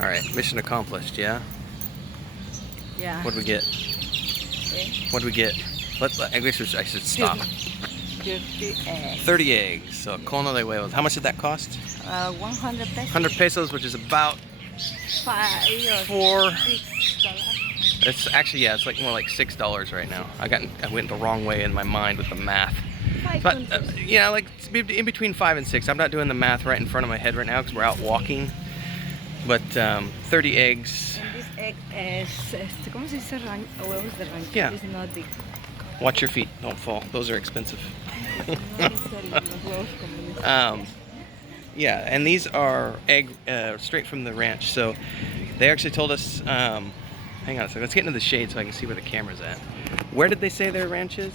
All right, mission accomplished. Yeah. Yeah. What do we get? What do we get? I guess I should stop. 30 eggs. 30 eggs. So cono de huevos. How much did that cost? 100 pesos. 100 pesos, which is about $5 $4. or $6. It's actually, yeah, it's like more like $6 right now. I went the wrong way in my mind with the math. But yeah, like it's in between 5 and 6. I'm not doing the math right in front of my head right now because we're out walking. But 30 eggs. And this egg is, ¿cómo se dice? Huevos de rancho. Yeah. It's not the... Watch your feet, don't fall. Those are expensive. Yeah, and these are egg straight from the ranch. So they actually told us, hang on a second, let's get into the shade so I can see where the camera's at. Where did they say their ranch is?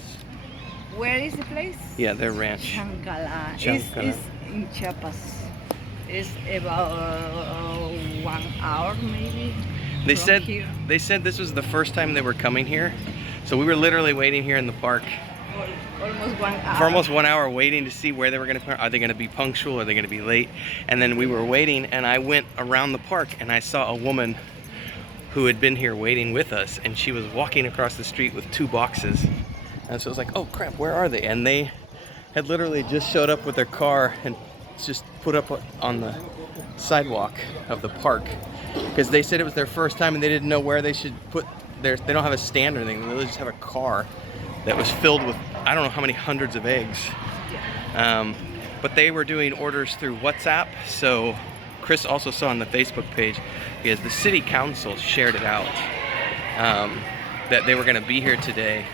Where is the place? Yeah, their ranch. Chancala. Chancala. It's in Chiapas. It's about 1 hour maybe. They from said here. this was the first time they were coming here. So we were literally waiting here in the park Almost 1 hour. for almost 1 hour waiting to see where they were going to, are they going to be punctual, are they going to be late? And then we were waiting and I went around the park and I saw a woman who had been here waiting with us and she was walking across the street with 2 boxes. And so I was like, oh crap, where are they? And they had literally just showed up with their car and just put up on the sidewalk of the park because they said it was their first time and they didn't know where they should put their, they don't have a stand or anything, they really just have a car that was filled with I don't know how many hundreds of eggs. But they were doing orders through WhatsApp, so Chris also saw on the Facebook page because the city council shared it out that they were going to be here today,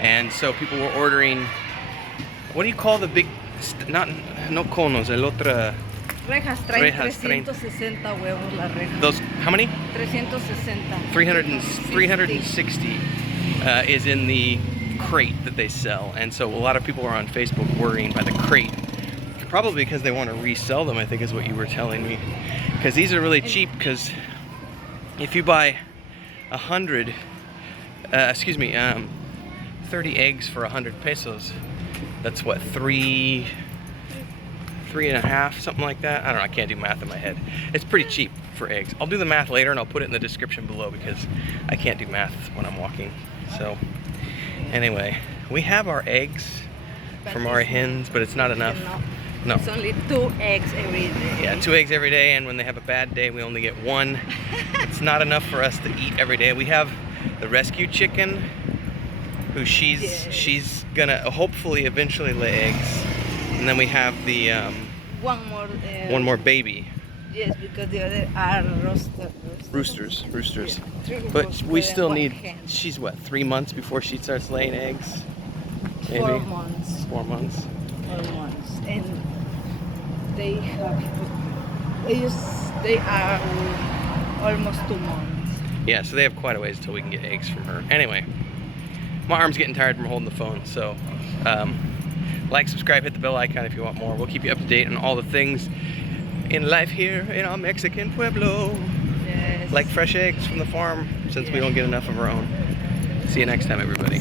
and so people were ordering. What do you call the big? No conos, el otra. Rejas, traen 360 huevos la reja. Those, how many? 360. 360 is in the crate that they sell, and so a lot of people are on Facebook worrying by the crate, probably because they want to resell them, I think is what you were telling me, because these are really cheap, because if you buy 30 eggs for 100 pesos, that's what, three and a half, something like that. I don't know, I can't do math in my head. It's pretty cheap for eggs. I'll do the math later and I'll put it in the description below because I can't do math when I'm walking. So anyway, we have our eggs from our hens, but it's not enough. No. It's only 2 eggs every day. Yeah, 2 eggs every day, and when they have a bad day, we only get 1. It's not enough for us to eat every day. We have the rescue chicken, who she's gonna hopefully eventually lay eggs, and then we have the one more baby. Yes, because the other are Roosters. Yeah, But we still need. hens. She's what, 3 months before she starts laying eggs? Maybe 4 months. 4 months. 4 months, and they are almost 2 months. Yeah, so they have quite a ways until we can get eggs from her. Anyway, my arm's getting tired from holding the phone, so like, subscribe, hit the bell icon if you want more. We'll keep you up to date on all the things in life here in our Mexican pueblo. Yes. Like fresh eggs from the farm, since we don't get enough of our own. See you next time, everybody.